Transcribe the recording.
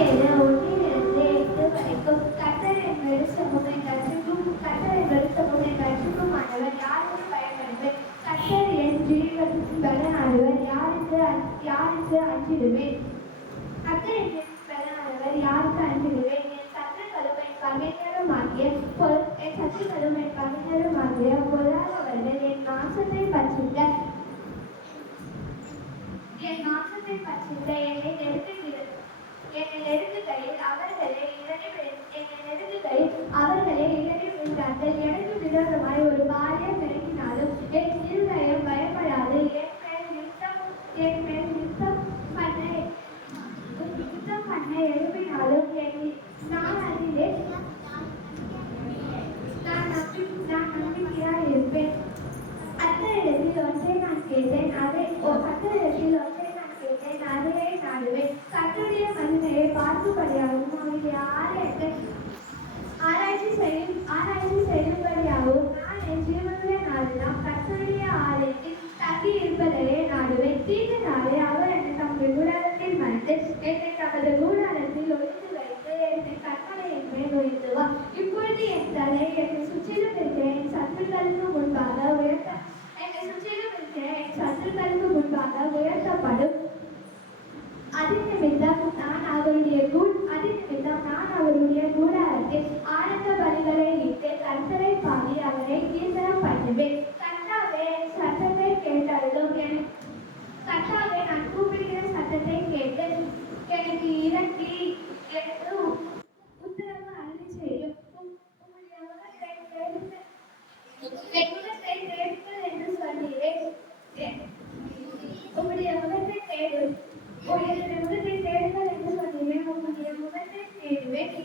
1 வரைக்கும் கர்த்தர் என் வெளிச்சமும் என் ரட்சிப்பும் கர்த்தர் என் வெளிச்சமும் என் ரட்சிப்புமானவர் யாருக்கு பயப்படுவேன் கர்த்தர் என் ஜீவனுக்கு பலனானவர் யாருக்கு அஞ்சிடுவேன் கர்த்தர் என் பலனானவர் யாருக்கு அஞ்சிடுவேன் என் சத்துருக்களும் என் பகைஞருமாகிய பொல்லாதவர்கள் என் மாம்சத்தை பற்றித்த என்னை நெருங்குகையில் அவர்களே இடறி விழுந்தார்கள் எனக்கு விரோதமாய் ஒரு காரியம் இறங்கினாலும் என் இருதயம் பயப்படாது என் மேல் யுத்தம் பண்ண எழுப்பினாலும் நான் அதிலே நான் நம்பிக்கையாய் இருப்பேன் கர்த்தரிடத்தில் ஒன்றை நான் கேட்டேன் அதையே நாடுவேன் கர்த்தருடைய மகிமையை பார்க்கும்படியாகவும் அவருடைய ஆராய்ச்சி செய்யும்படியாகவும் நான் என் ஜீவனுடைய நாளெல்லாம் கர்த்தருடைய ஆலயத்தில் தங்கி இருப்பதையே நாடுவேன் தீங்கு நாளே அவர் என்னை தமது கூடாரத்தில் மறைத்து என்னை தமது கூடாரத்தில் ஒழித்து வைத்து என்னை கற்பனையின் மேல் உயர்த்துவார் இப்பொழுது என் தலை என்னை சுற்றிலும் இருக்கிற என் சத்துருக்களுக்கு முன்பாக உயர்த்தப்படும் அதன் நிமித்தம் நான் அவருடைய கூடாரத்தில் ஆனந்த பலிகளை இட்டு கர்த்தரை பாடி அவரை கீர்த்தனம் பண்ணுவேன் கர்த்தாவே சத்தத்தை கேட்டதும் கர்த்தாவே நான் கூப்பிடுகிற சத்தத்தை கேட்டு எனக்கு இறங்கி எனக்கு உத்தரவு அருளி செய்யும் என்று சொன்னீரேன் உம்முடைய முகத்தை தேடுங்கள் என்று சொன்னீரேன் உம்முடைய முகத்தை தேடுவேன்